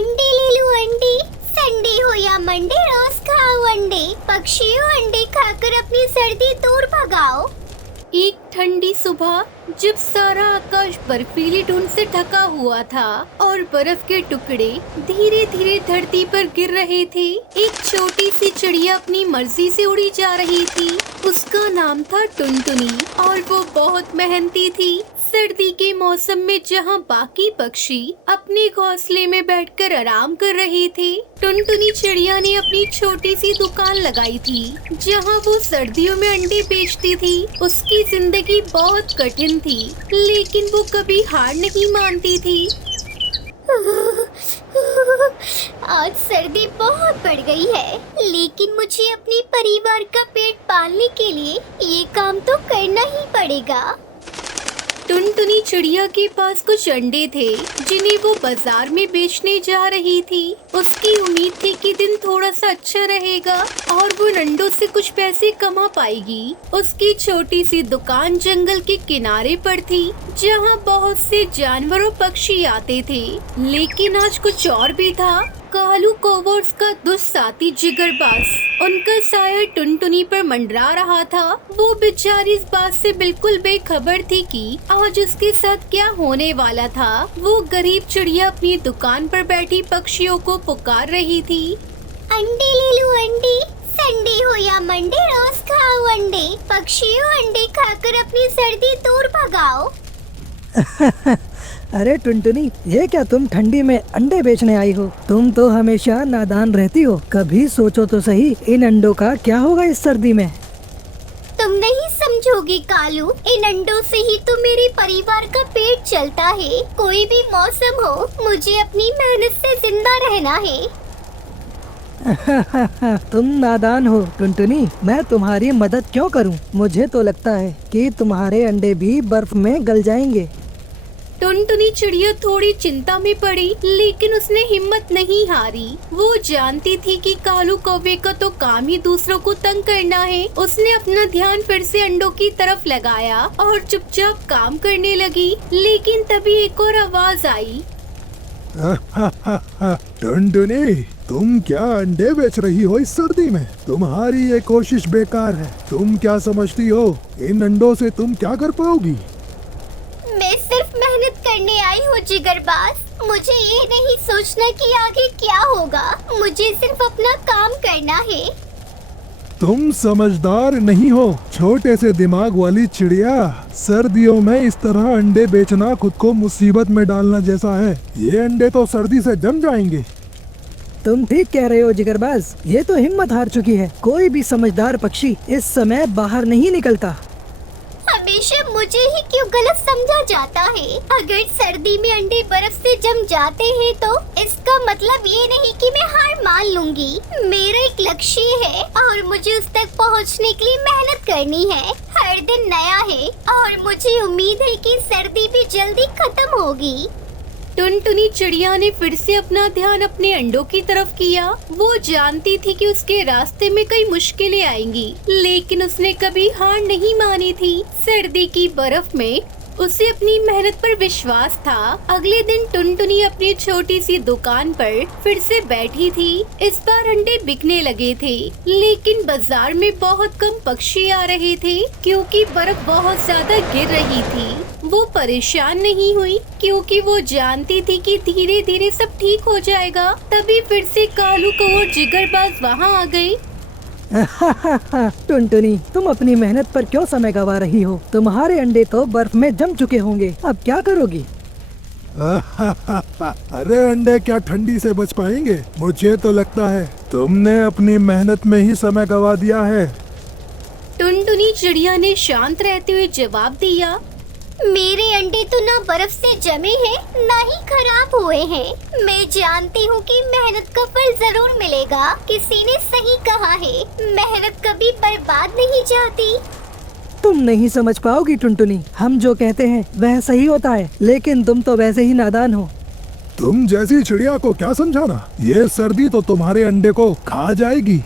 अंडे ले लो अंडे, संडे हो या मंडे रोज खाओ अंडे। पक्षियों अंडे खाकर अपनी सर्दी दूर भगाओ। एक ठंडी सुबह जब सारा आकाश बर्फीली धुंध से ढका हुआ था और बर्फ के टुकड़े धीरे धीरे धरती पर गिर रहे थे, एक छोटी सी चिड़िया अपनी मर्जी से उड़ी जा रही थी। उसका नाम था टुनटुनी और वो बहुत मेहनती थी। सर्दी के मौसम में जहाँ बाकी पक्षी अपने घोंसले में बैठकर आराम कर रहे थे, टुनटुनी चिड़िया ने अपनी छोटी सी दुकान लगाई थी जहाँ वो सर्दियों में अंडे बेचती थी। उसकी जिंदगी बहुत कठिन थी, लेकिन वो कभी हार नहीं मानती थी। आज सर्दी बहुत बढ़ गई है, लेकिन मुझे अपने परिवार का पेट पालने के लिए ये काम तो करना ही पड़ेगा। टुनटुनी चिड़िया के पास कुछ अंडे थे जिन्हें वो बाजार में बेचने जा रही थी। उसकी उम्मीद थी कि दिन थोड़ा सा अच्छा रहेगा और वो अंडों से कुछ पैसे कमा पाएगी। उसकी छोटी सी दुकान जंगल के किनारे पर थी जहाँ बहुत से जानवर और पक्षी आते थे, लेकिन आज कुछ और भी था। कालू कौवों का दुस्साहसी जिगरबाज उनका साया टुनटुनी पर मंडरा रहा था। वो बेचारी इस बात से बिल्कुल बेखबर थी कि आज उसके साथ क्या होने वाला था। वो गरीब चिड़िया अपनी दुकान पर बैठी पक्षियों को पुकार रही थी। अंडे ले लो अंडे, संडे हो या मंडे रोज खाओ अंडे। पक्षियों अंडे खाकर अपनी सर्दी दूर भगाओ। अरे टुनटुनी, ये क्या तुम ठंडी में अंडे बेचने आई हो? तुम तो हमेशा नादान रहती हो। कभी सोचो तो सही, इन अंडों का क्या होगा इस सर्दी में? तुम नहीं समझोगे कालू, इन अंडों से ही तो मेरे परिवार का पेट चलता है। कोई भी मौसम हो, मुझे अपनी मेहनत से जिंदा रहना है। तुम नादान हो टुनटुनी, मैं तुम्हारी मदद क्यों करूं? मुझे तो लगता है कि तुम्हारे अंडे भी बर्फ में गल जाएंगे। टुनटुनी चिड़िया थोड़ी चिंता में पड़ी, लेकिन उसने हिम्मत नहीं हारी। वो जानती थी कि कालू कौवे का तो काम ही दूसरों को तंग करना है। उसने अपना ध्यान फिर से अंडों की तरफ लगाया और चुपचाप काम करने लगी, लेकिन तभी एक और आवाज आई। टुनटुनी, तुम क्या अंडे बेच रही हो इस सर्दी में? तुम्हारी ये कोशिश बेकार है। तुम क्या समझती हो इन अंडों से तुम क्या कर पाओगी? मैं सिर्फ मेहनत करने आई हूँ जिगरबाज। मुझे ये नहीं सोचना कि आगे क्या होगा। मुझे सिर्फ अपना काम करना है। तुम समझदार नहीं हो, छोटे से दिमाग वाली चिड़िया। सर्दियों में इस तरह अंडे बेचना खुद को मुसीबत में डालना जैसा है। ये अंडे तो सर्दी से जम जाएंगे। तुम ठीक कह रहे हो जिगरबाज, ये तो हिम्मत हार चुकी है। कोई भी समझदार पक्षी इस समय बाहर नहीं निकलता। हमेशा मुझे ही क्यों गलत समझा जाता है? अगर सर्दी में अंडे बर्फ से जम जाते हैं तो इसका मतलब ये नहीं कि मैं हार मान लूंगी। मेरा एक लक्ष्य है और मुझे उस तक पहुंचने के लिए मेहनत करनी है। हर दिन नया है और मुझे उम्मीद है कि सर्दी भी जल्दी खत्म होगी। टुनटुनी चिड़िया ने फिर से अपना ध्यान अपने अंडों की तरफ किया। वो जानती थी कि उसके रास्ते में कई मुश्किलें आएंगी, लेकिन उसने कभी हार नहीं मानी थी। सर्दी की बर्फ में उसे अपनी मेहनत पर विश्वास था। अगले दिन टुनटुनी अपनी छोटी सी दुकान पर फिर से बैठी थी। इस बार अंडे बिकने लगे थे, लेकिन बाजार में बहुत कम पक्षी आ रहे थे क्योंकि बर्फ बहुत ज्यादा गिर रही थी। वो परेशान नहीं हुई क्योंकि वो जानती थी कि धीरे धीरे सब ठीक हो जाएगा। तभी फिर से कालू कौवा जिगरबाज वहाँ आ गए। टुनटुनी, तुम अपनी मेहनत पर क्यों समय गवा रही हो? तुम्हारे अंडे तो बर्फ में जम चुके होंगे, अब क्या करोगी? अरे अंडे क्या ठंडी से बच पाएंगे? मुझे तो लगता है तुमने अपनी मेहनत में ही समय गवा दिया है। टुनटुनी चिड़िया ने शांत रहते हुए जवाब दिया। मेरे अंडे तो ना बर्फ से जमे हैं, ना ही खराब हुए हैं। मैं जानती हूँ कि मेहनत का फल जरूर मिलेगा। किसी ने सही कहा है, मेहनत कभी बर्बाद नहीं जाती। तुम नहीं समझ पाओगी टुनटुनी, हम जो कहते हैं वह सही होता है, लेकिन तुम तो वैसे ही नादान हो। तुम जैसी चिड़िया को क्या समझाना? ये सर्दी तो तुम्हारे अंडे को खा जाएगी।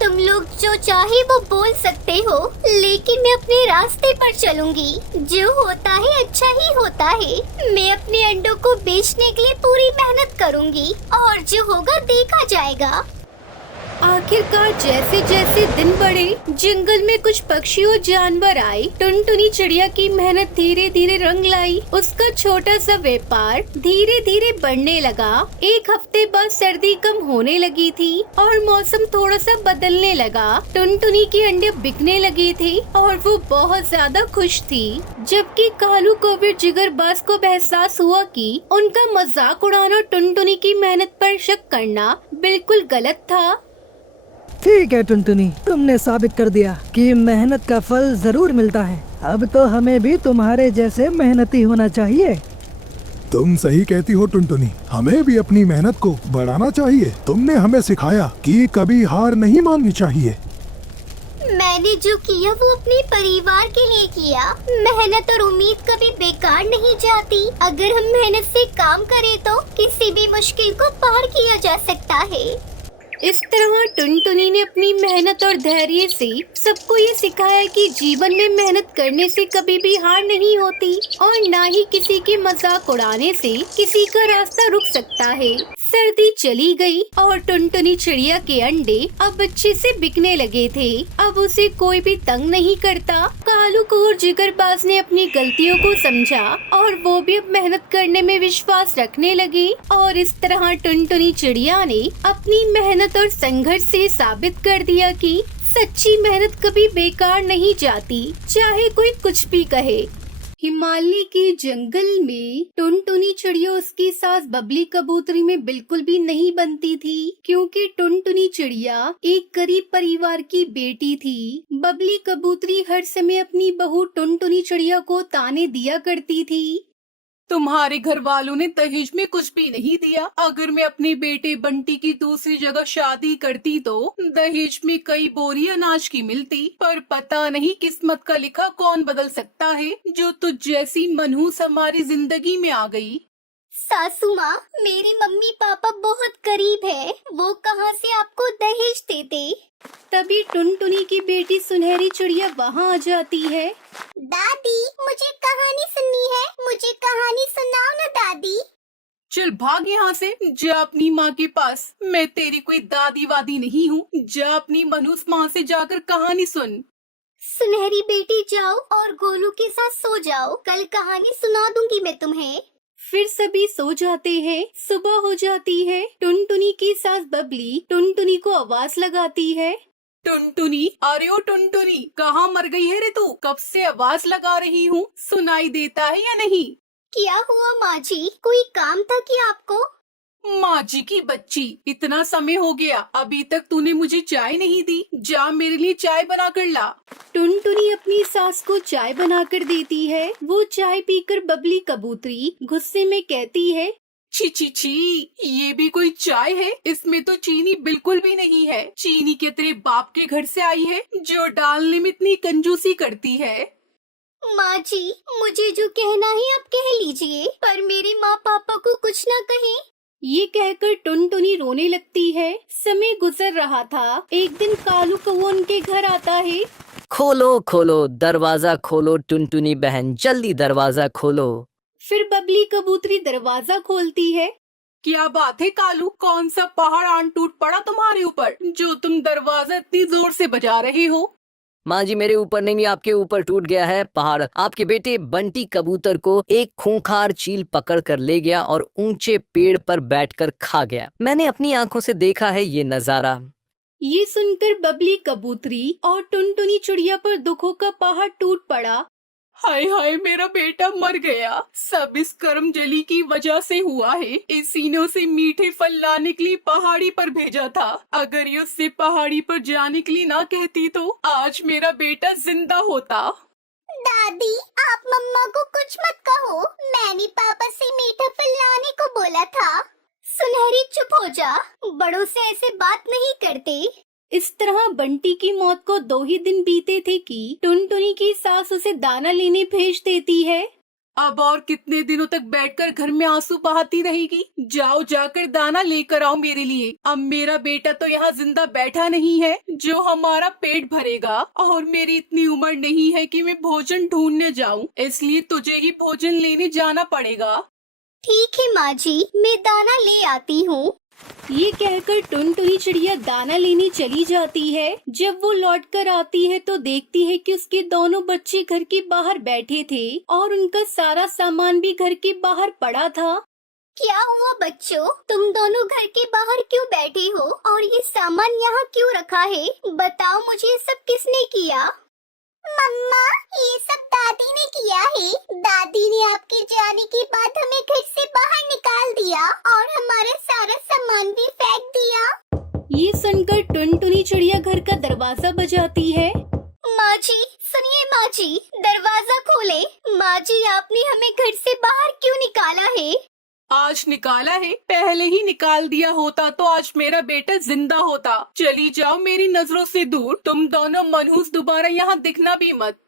तुम लोग जो चाहे वो बोल सकते हो, लेकिन मैं अपने रास्ते पर चलूंगी। जो होता है अच्छा ही होता है। मैं अपने अंडों को बेचने के लिए पूरी मेहनत करूंगी और जो होगा देखा जाएगा। आखिरकार जैसे जैसे दिन बढ़े, जंगल में कुछ पक्षी और जानवर आए। टुनटुनी चिड़िया की मेहनत धीरे धीरे रंग लाई। उसका छोटा सा व्यापार धीरे धीरे बढ़ने लगा। एक हफ्ते बाद सर्दी कम होने लगी थी और मौसम थोड़ा सा बदलने लगा। टुनटुनी के अंडे बिकने लगे थे और वो बहुत ज्यादा खुश थी। जबकि कालू कौवे जिगरबाज को एहसास हुआ कि उनका मजाक उड़ाना, टुनटुनी की मेहनत पर शक करना बिल्कुल गलत था। ठीक है टुनटुनी, तुमने साबित कर दिया कि मेहनत का फल जरूर मिलता है। अब तो हमें भी तुम्हारे जैसे मेहनती होना चाहिए। तुम सही कहती हो टुनटुनी, हमें भी अपनी मेहनत को बढ़ाना चाहिए। तुमने हमें सिखाया कि कभी हार नहीं माननी चाहिए। मैंने जो किया वो अपने परिवार के लिए किया। मेहनत और उम्मीद कभी बेकार नहीं जाती। अगर हम मेहनत से काम करें तो किसी भी मुश्किल को पार किया जा सकता है। इस तरह टुनटुनी ने अपनी मेहनत और धैर्य से सबको ये सिखाया कि जीवन में मेहनत करने से कभी भी हार नहीं होती और ना ही किसी के मजाक उड़ाने से किसी का रास्ता रुक सकता है। सर्दी चली गई और टुनटुनी चिड़िया के अंडे अब अच्छे से बिकने लगे थे। अब उसे कोई भी तंग नहीं करता। कालू और जिगरबाज ने अपनी गलतियों को समझा और वो भी अब मेहनत करने में विश्वास रखने लगे। और इस तरह टुनटुनी चिड़िया ने अपनी मेहनत और संघर्ष से साबित कर दिया कि सच्ची मेहनत कभी बेकार नहीं जाती, चाहे कोई कुछ भी कहे। हिमालय के जंगल में टुनटुनी चिड़िया उसकी सास बबली कबूतरी में बिल्कुल भी नहीं बनती थी, क्योंकि टुनटुनी चिड़िया एक गरीब परिवार की बेटी थी। बबली कबूतरी हर समय अपनी बहू टुनटुनी चिड़िया को ताने दिया करती थी। तुम्हारे घर वालों ने दहेज में कुछ भी नहीं दिया। अगर मैं अपने बेटे बंटी की दूसरी जगह शादी करती तो दहेज में कई बोरी अनाज की मिलती, पर पता नहीं किस्मत का लिखा कौन बदल सकता है जो तुझ जैसी मनहूस हमारी जिंदगी में आ गई। सासू माँ, मेरी मम्मी पापा बहुत गरीब है, वो कहाँ से आपको दहेज देते। तभी टुनटुनी की बेटी सुनहरी चिड़िया वहाँ आ जाती है। दादी, मुझे कहानी सुननी है, मुझे कहानी सुनाओ ना दादी। चल भाग यहाँ से, जा अपनी माँ के पास। मैं तेरी कोई दादी वादी नहीं हूँ। जा अपनी मनहूस माँ से जाकर कहानी सुन। सुनहरी बेटी, जाओ और गोलू के साथ सो जाओ, कल कहानी सुना दूंगी मैं तुम्हें। फिर सभी सो जाते हैं। सुबह हो जाती है। टुनटुनी की सास बबली टुनटुनी को आवाज लगाती है। टुनटुनी, अरे ओ टुनटुनी, कहाँ मर गई है रे तू? कब से आवाज लगा रही हूँ, सुनाई देता है या नहीं? क्या हुआ माँ जी, कोई काम था क्या आपको? माँ जी की बच्ची, इतना समय हो गया, अभी तक तूने मुझे चाय नहीं दी। जा मेरे लिए चाय बना कर ला। टुनटुनी अपनी सास को चाय बनाकर देती है। वो चाय पीकर बबली कबूतरी गुस्से में कहती है, छी छी छी, ये भी कोई चाय है? इसमें तो चीनी बिल्कुल भी नहीं है। चीनी के तेरे बाप के घर से आई है जो डालने में इतनी कंजूसी करती है। माँ जी, मुझे जो कहना है आप कह लीजिए, पर मेरे माँ पापा को कुछ ना कहें। ये कहकर टुनटुनी रोने लगती है। समय गुजर रहा था। एक दिन कालू कौवा उनके घर आता है। खोलो खोलो दरवाजा खोलो टुनटुनी बहन, जल्दी दरवाजा खोलो। फिर बबली कबूतरी दरवाजा खोलती है। क्या बात है कालू, कौन सा पहाड़ आन टूट पड़ा तुम्हारे ऊपर जो तुम दरवाजा इतनी जोर से बजा रहे हो? माँ जी, मेरे ऊपर नहीं, आपके ऊपर टूट गया है पहाड़। आपके बेटे बंटी कबूतर को एक खूंखार चील पकड़ कर ले गया और ऊंचे पेड़ पर बैठकर खा गया। मैंने अपनी आंखों से देखा है ये नजारा। ये सुनकर बबली कबूतरी और टुनटुनी चिड़िया पर दुखों का पहाड़ टूट पड़ा। हाय हाय, मेरा बेटा मर गया। सब इस कर्म जली की वजह से हुआ है। इसी ने उसे मीठे फल लाने के लिए पहाड़ी पर भेजा था। अगर ये उससे पहाड़ी पर जाने के लिए ना कहती तो आज मेरा बेटा जिंदा होता। दादी, आप मम्मा को कुछ मत कहो, मैंने पापा से मीठा फल लाने को बोला था। सुनहरी चुप हो जा, बड़ों से ऐसे बात नहीं करते। इस तरह बंटी की मौत को 2 ही दिन बीते थे कि टुनटुनी की सास उसे दाना लेने भेज देती है। अब और कितने दिनों तक बैठकर घर में आंसू बहाती रहेगी? जाओ जाकर दाना लेकर आओ मेरे लिए। अब मेरा बेटा तो यहाँ जिंदा बैठा नहीं है जो हमारा पेट भरेगा, और मेरी इतनी उम्र नहीं है कि मैं भोजन ढूंढने जाऊँ, इसलिए तुझे ही भोजन लेने जाना पड़ेगा। ठीक है माँ जी, मैं दाना ले आती हूँ। ये कहकर टुनटुनी चिड़िया दाना लेने चली जाती है। जब वो लौट कर आती है तो देखती है कि उसके दोनों बच्चे घर के बाहर बैठे थे और उनका सारा सामान भी घर के बाहर पड़ा था। क्या हुआ बच्चों, तुम दोनों घर के बाहर क्यों बैठे हो और ये सामान यहाँ क्यों रखा है? बताओ मुझे, ये सब किसने किया? मम्मा, ये सब दादी ने किया है। दादी ने आपके जाने के बाद हमें घर से बाहर निकाल दिया और हमारा सारा सामान भी फेंक दिया। ये सुनकर टुनटुनी चिड़िया घर का दरवाजा बजाती है। माँ जी सुनिए, माँ जी दरवाजा खोले। माँ जी, आपने हमें घर से बाहर क्यों निकाला है? आज निकाला है, पहले ही निकाल दिया होता तो आज मेरा बेटा जिंदा होता। चली जाओ मेरी नजरों से दूर, तुम दोनों मनहूस दोबारा यहाँ दिखना भी मत।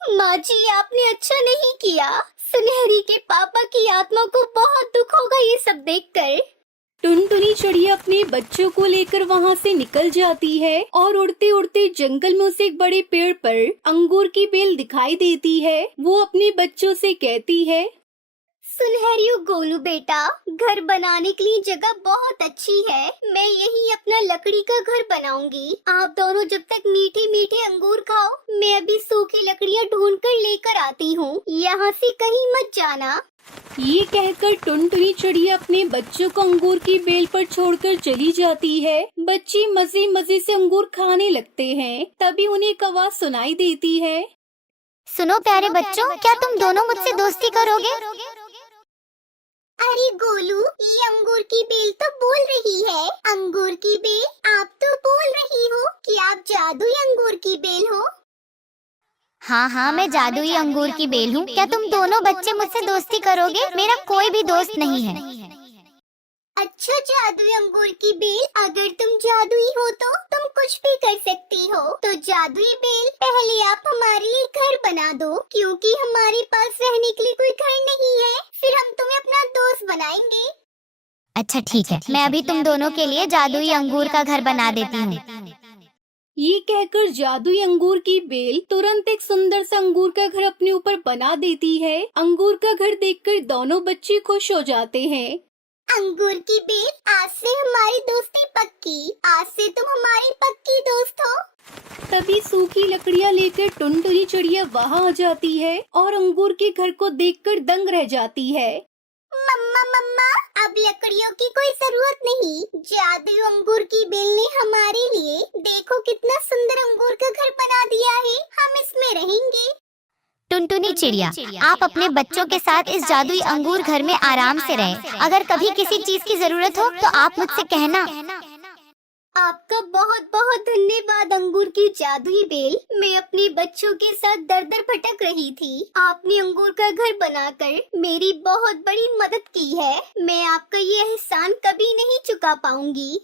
माँ जी, आपने अच्छा नहीं किया। सुनहरी के पापा की आत्मा को बहुत दुख होगा ये सब देखकर। टुनटुनी चिड़िया अपने बच्चों को लेकर वहाँ से निकल जाती है और उड़ते उड़ते जंगल में उसे एक बड़े पेड़ पर अंगूर की बेल दिखाई देती है। वो अपने बच्चों से कहती है, सुनहरियो गोलू बेटा, घर बनाने के लिए जगह बहुत अच्छी है। मैं यही अपना लकड़ी का घर बनाऊंगी। आप दोनों जब तक मीठे मीठे अंगूर खाओ, मैं अभी सूखी लकड़ियाँ ढूंढ कर लेकर आती हूँ। यहाँ से कहीं मत जाना। ये कहकर टुनटुनी चिड़िया अपने बच्चों को अंगूर की बेल पर छोड़कर चली जाती है। बच्चे मजे मजे से अंगूर खाने लगते हैं। तभी उन्हें एक आवाज सुनाई देती है, सुनो प्यारे बच्चों, क्या तुम दोनों मुझसे दोस्ती करोगे? अरे गोलू, ये अंगूर की बेल तो बोल रही है। अंगूर की बेल, आप तो बोल रही हो कि आप जादुई अंगूर की बेल हो। हाँ, मैं जादुई अंगूर की बेल हूँ। क्या तुम दोनों बच्चे मुझसे दोस्ती करोगे? मेरा कोई भी दोस्त नहीं है। अच्छा जादुई अंगूर की बेल, अगर तुम जादुई हो तो तुम कुछ भी कर सकती हो। तो जादुई बेल, पहले आप हमारे लिए घर बना दो, क्योंकि हमारे पास रहने के लिए कोई घर नहीं है। फिर हम तुम्हें अपना दोस्त बनाएंगे। अच्छा ठीक है, मैं अभी तुम दोनों के लिए जादुई अंगूर का घर बना देती हूँ। ये कहकर जादुई अंगूर की बेल तुरंत एक सुंदर सा अंगूर का घर अपने ऊपर बना देती है। अंगूर का घर देखकर दोनों बच्चे खुश हो जाते हैं। अंगूर की बेल, आज से हमारी दोस्ती पक्की। आज से तुम हमारी पक्की दोस्त हो। तभी सूखी लकड़ियाँ लेकर टुनटुनी चिड़िया वहाँ आ जाती है और अंगूर के घर को देखकर दंग रह जाती है। मम्मा, अब लकड़ियों की कोई जरूरत नहीं। जादुई अंगूर की बेल ने हमारे लिए देखो कितना सुंदर अंगूर का घर बना दिया है। हम इसमें रहेंगे। टुनटुनी चिड़िया, आप अपने बच्चों के साथ इस जादुई अंगूर घर में आराम से रहें। अगर कभी किसी चीज की जरूरत हो तो आप मुझसे कहना। आपका बहुत बहुत धन्यवाद अंगूर की जादुई बेल। मैं अपने बच्चों के साथ दर दर भटक रही थी। आपने अंगूर का घर बनाकर मेरी बहुत बड़ी मदद की है। मैं आपका ये एहसान कभी नहीं चुका पाऊंगी।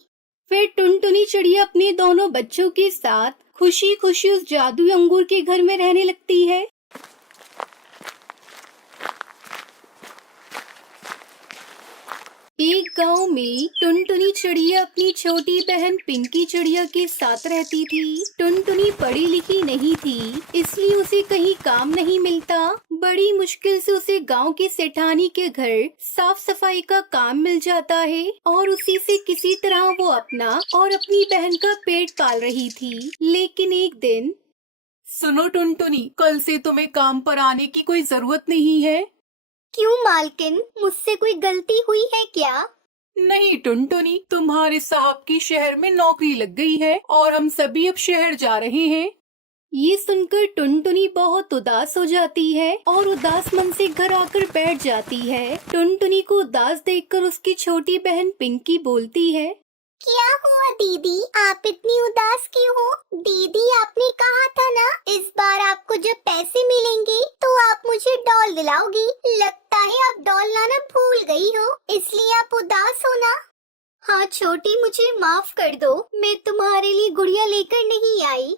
फिर टुनटुनी चिड़िया अपने दोनों बच्चों के साथ खुशी खुशी उस जादुई अंगूर के घर में रहने लगती है। एक गांव में टुनटुनी चिड़िया अपनी छोटी बहन पिंकी चिड़िया के साथ रहती थी। टुनटुनी पढ़ी लिखी नहीं थी, इसलिए उसे कहीं काम नहीं मिलता। बड़ी मुश्किल से उसे गांव के सेठानी के घर साफ सफाई का काम मिल जाता है और उसी से किसी तरह वो अपना और अपनी बहन का पेट पाल रही थी। लेकिन एक दिन, सुनो टुनटुनी, कल से तुम्हें काम पर आने की कोई जरूरत नहीं है। क्यों मालकिन, मुझसे कोई गलती हुई है क्या? नहीं टुनटुनी, तुम्हारे साहब की शहर में नौकरी लग गई है और हम सभी अब शहर जा रहे हैं। ये सुनकर टुनटुनी बहुत उदास हो जाती है और उदास मन से घर आकर बैठ जाती है। टुनटुनी को उदास देखकर उसकी छोटी बहन पिंकी बोलती है, क्या हुआ दीदी, आप इतनी उदास क्यों हो? दीदी, आपने कहा था ना इस बार आपको जब पैसे मिलेंगे तो आप मुझे डॉल दिलाओगी। लगता है आप डॉल लाना भूल गई हो, इसलिए आप उदास हो ना? हाँ छोटी, मुझे माफ कर दो, मैं तुम्हारे लिए गुड़िया लेकर नहीं आई।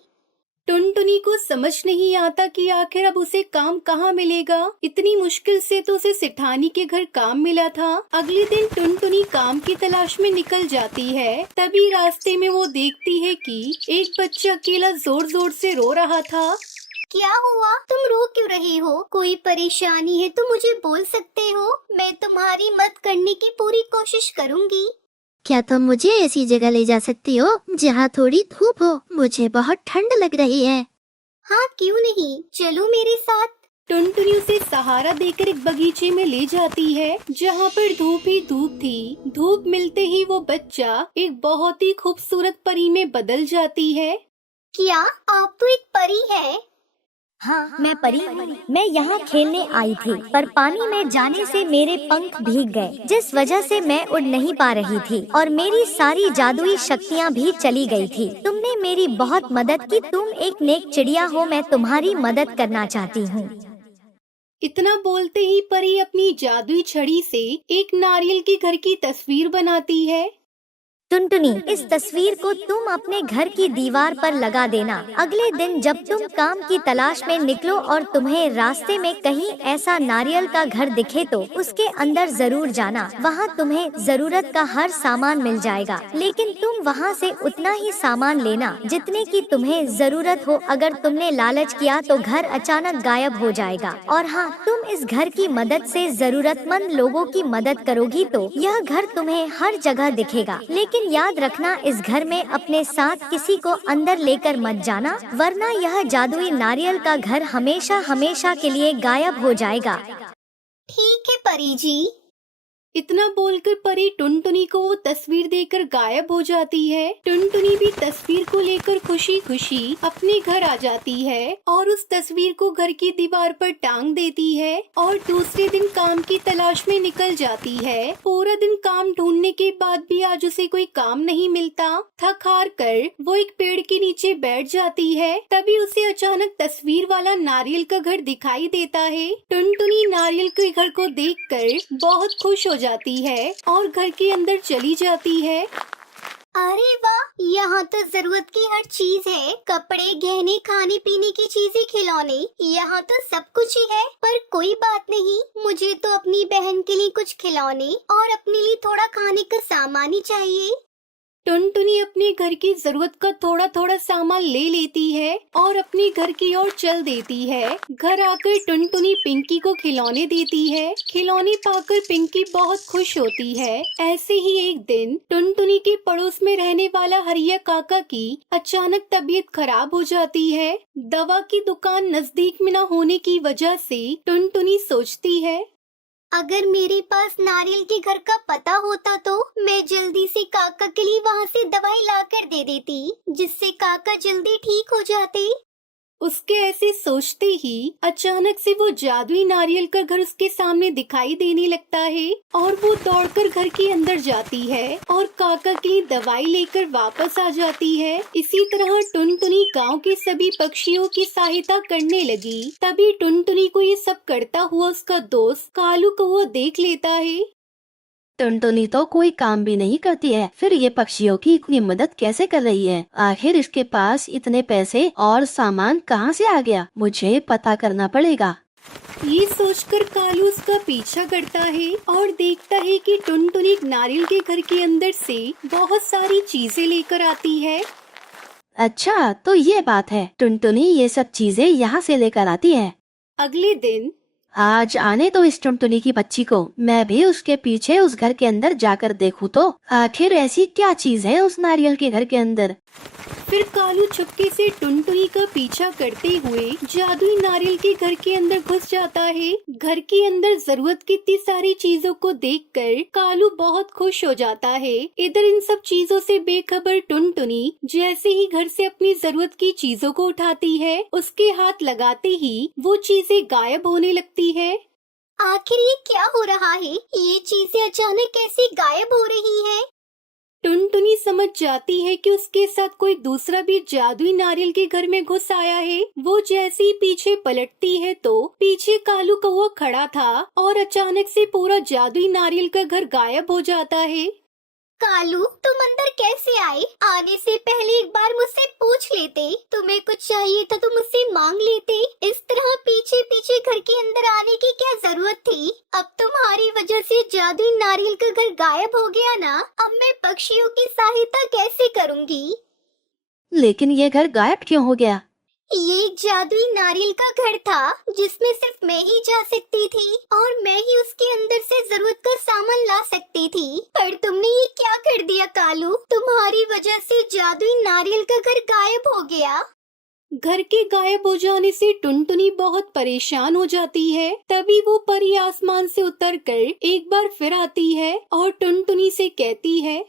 टुनटुनी को समझ नहीं आता कि आखिर अब उसे काम कहाँ मिलेगा। इतनी मुश्किल से तो उसे सेठानी के घर काम मिला था। अगले दिन टुनटुनी काम की तलाश में निकल जाती है। तभी रास्ते में वो देखती है कि एक बच्चा अकेला जोर जोर से रो रहा था। क्या हुआ? तुम रो क्यों रही हो? कोई परेशानी है तो मुझे बोल सकते हो, मैं तुम्हारी मदद करने की पूरी कोशिश करूंगी। क्या तुम मुझे ऐसी जगह ले जा सकती हो जहाँ थोड़ी धूप हो? मुझे बहुत ठंड लग रही है। हाँ क्यों नहीं, चलो मेरे साथ। टुनटुनी उसे सहारा देकर एक बगीचे में ले जाती है जहाँ पर धूप ही धूप थी। धूप मिलते ही वो बच्चा एक बहुत ही खूबसूरत परी में बदल जाती है। क्या आप तो एक परी है? हाँ मैं परी हूँ। मैं यहाँ खेलने आई थी, पर पानी में जाने से मेरे पंख भीग गए, जिस वजह से मैं उड़ नहीं पा रही थी और मेरी सारी जादुई शक्तियाँ भी चली गई थी। तुमने मेरी बहुत मदद की, तुम एक नेक चिड़िया हो, मैं तुम्हारी मदद करना चाहती हूँ। इतना बोलते ही परी अपनी जादुई छड़ी से एक नारियल के घर की तस्वीर बनाती है। टुनटुनी, इस तस्वीर को तुम अपने घर की दीवार पर लगा देना। अगले दिन जब तुम काम की तलाश में निकलो और तुम्हें रास्ते में कहीं ऐसा नारियल का घर दिखे तो उसके अंदर जरूर जाना। वहाँ तुम्हें जरूरत का हर सामान मिल जाएगा, लेकिन तुम वहाँ से उतना ही सामान लेना जितने की तुम्हें जरूरत हो। अगर तुमने लालच किया तो घर अचानक गायब हो जाएगा। और हाँ, तुम इस घर की मदद से जरूरतमंद लोगों की मदद करोगी तो यह घर तुम्हें हर जगह दिखेगा। लेकिन याद रखना, इस घर में अपने साथ किसी को अंदर लेकर मत जाना, वरना यह जादुई नारियल का घर हमेशा हमेशा के लिए गायब हो जाएगा। ठीक है परी जी। इतना बोलकर परी टुनटुनी को वो तस्वीर देकर गायब हो जाती है। टुनटुनी भी तस्वीर को लेकर खुशी खुशी अपने घर आ जाती है और उस तस्वीर को घर की दीवार पर टांग देती है और दूसरे दिन काम की तलाश में निकल जाती है। पूरा दिन काम ढूंढने के बाद भी आज उसे कोई काम नहीं मिलता। थक हार कर वो एक पेड़ के नीचे बैठ जाती है। तभी उसे अचानक तस्वीर वाला नारियल का घर दिखाई देता है। टुनटुनी नारियल के घर को देखकर बहुत खुश हो जाती है और घर के अंदर चली जाती है। अरे वाह, यहाँ तो जरूरत की हर चीज है, कपड़े, गहने, खाने पीने की चीजें, खिलौने, यहाँ तो सब कुछ ही है। पर कोई बात नहीं, मुझे तो अपनी बहन के लिए कुछ खिलौने और अपने लिए थोड़ा खाने का सामान ही चाहिए। टुनटुनी अपने घर की जरूरत का थोड़ा थोड़ा सामान ले लेती है और अपने घर की ओर चल देती है। घर आकर टुनटुनी पिंकी को खिलौने देती है। खिलौने पाकर पिंकी बहुत खुश होती है। ऐसे ही एक दिन टुनटुनी के पड़ोस में रहने वाला हरिया काका की अचानक तबीयत खराब हो जाती है। दवा की दुकान नजदीक में न होने की वजह से टुनटुनी सोचती है, अगर मेरे पास नारियल के घर का पता होता तो मैं जल्दी से काका के लिए वहाँ से दवाई लाकर दे देती, जिससे काका जल्दी ठीक हो जाते। उसके ऐसे सोचते ही अचानक से वो जादुई नारियल का घर उसके सामने दिखाई देने लगता है और वो दौड़कर घर के अंदर जाती है और काका की दवाई लेकर वापस आ जाती है। इसी तरह टुनटुनी गांव के सभी पक्षियों की सहायता करने लगी। तभी टुनटुनी को ये सब करता हुआ उसका दोस्त कालू को वो देख लेता है। टुनटुनी तो कोई काम भी नहीं करती है, फिर ये पक्षियों की इतनी मदद कैसे कर रही है? आखिर इसके पास इतने पैसे और सामान कहाँ से आ गया? मुझे पता करना पड़ेगा। ये सोचकर कालू उसका पीछा करता है और देखता है कि टुनटुनी नारियल के घर के अंदर से बहुत सारी चीजें लेकर आती है। अच्छा, तो ये बात है, टुनटुनी ये सब चीजें यहाँ से लेकर आती है। अगले दिन आज आने दो इस टुनटुनी की बच्ची को, मैं भी उसके पीछे उस घर के अंदर जाकर देखूं तो आखिर ऐसी क्या चीज है उस नारियल के घर के अंदर। फिर कालू चुपके से टुनटुनी का पीछा करते हुए जादुई नारियल के घर के अंदर घुस जाता है। घर के अंदर जरूरत की इतनी सारी चीजों को देखकर कालू बहुत खुश हो जाता है। इधर इन सब चीजों से बेखबर टुनटुनी जैसे ही घर से अपनी जरूरत की चीजों को उठाती है, उसके हाथ लगाते ही वो चीजें गायब होने लगती है। आखिर ये क्या हो रहा है? ये चीजें अचानक कैसे गायब हो रही है? टुनटुनी समझ जाती है कि उसके साथ कोई दूसरा भी जादुई नारियल के घर में घुस आया है। वो जैसे ही पीछे पलटती है तो पीछे कालू कौवा खड़ा था और अचानक से पूरा जादुई नारियल का घर गायब हो जाता है। कालू, तुम अंदर कैसे आए? आने से पहले एक बार मुझसे पूछ लेते। तुम्हें कुछ चाहिए तो तुम मुझसे मांग लेते। इस तरह पीछे पीछे घर के अंदर आने की क्या जरूरत थी? अब तुम्हारी वजह से जादुई नारियल का घर गायब हो गया ना। अब मैं पक्षियों की सहायता कैसे करूँगी? लेकिन ये घर गायब क्यों हो गया? ये एक जादुई नारियल का घर था जिसमें सिर्फ मैं ही जा सकती थी और मैं ही उसके अंदर से जरूरत का सामान ला सकती थी। पर तुमने ये क्या कर दिया कालू? तुम्हारी वजह से जादुई नारियल का घर गायब हो गया। घर के गायब हो जाने से टुनटुनी बहुत परेशान हो जाती है। तभी वो परी आसमान से उतरकर एक बार फिर आती है और टुनटुनी से कहती है,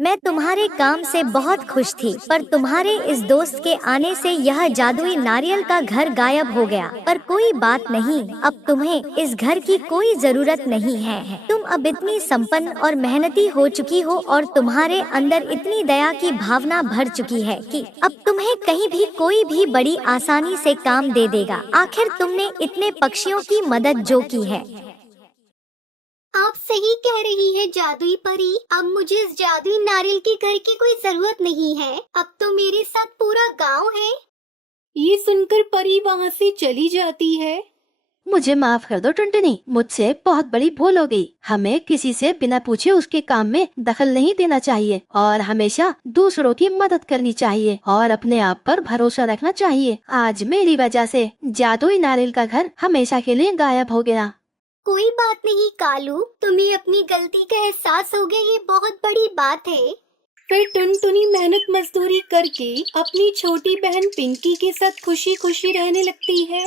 मैं तुम्हारे काम से बहुत खुश थी, पर तुम्हारे इस दोस्त के आने से यह जादुई नारियल का घर गायब हो गया। पर कोई बात नहीं, अब तुम्हें इस घर की कोई जरूरत नहीं है। तुम अब इतनी संपन्न और मेहनती हो चुकी हो और तुम्हारे अंदर इतनी दया की भावना भर चुकी है कि अब तुम्हें कहीं भी कोई भी बड़ी आसानी से काम दे देगा। आखिर तुमने इतने पक्षियों की मदद जो की है। आप सही कह रही है जादुई परी। अब मुझे इस जादुई नारियल के घर की कोई जरूरत नहीं है। अब तो मेरे साथ पूरा गांव है। ये सुनकर परी वहाँ से चली जाती है। मुझे माफ कर दो टुनटुनी, मुझसे बहुत बड़ी भूल हो गई। हमें किसी से बिना पूछे उसके काम में दखल नहीं देना चाहिए और हमेशा दूसरों की मदद करनी चाहिए और अपने आप पर भरोसा रखना चाहिए। आज मेरी वजह से जादुई नारियल का घर हमेशा के लिए गायब हो गया। कोई बात नहीं कालू, तुम्हें अपनी गलती का एहसास हो गया, ये बहुत बड़ी बात है। फिर टुनटुनी मेहनत मजदूरी करके अपनी छोटी बहन पिंकी के साथ खुशी खुशी रहने लगती है।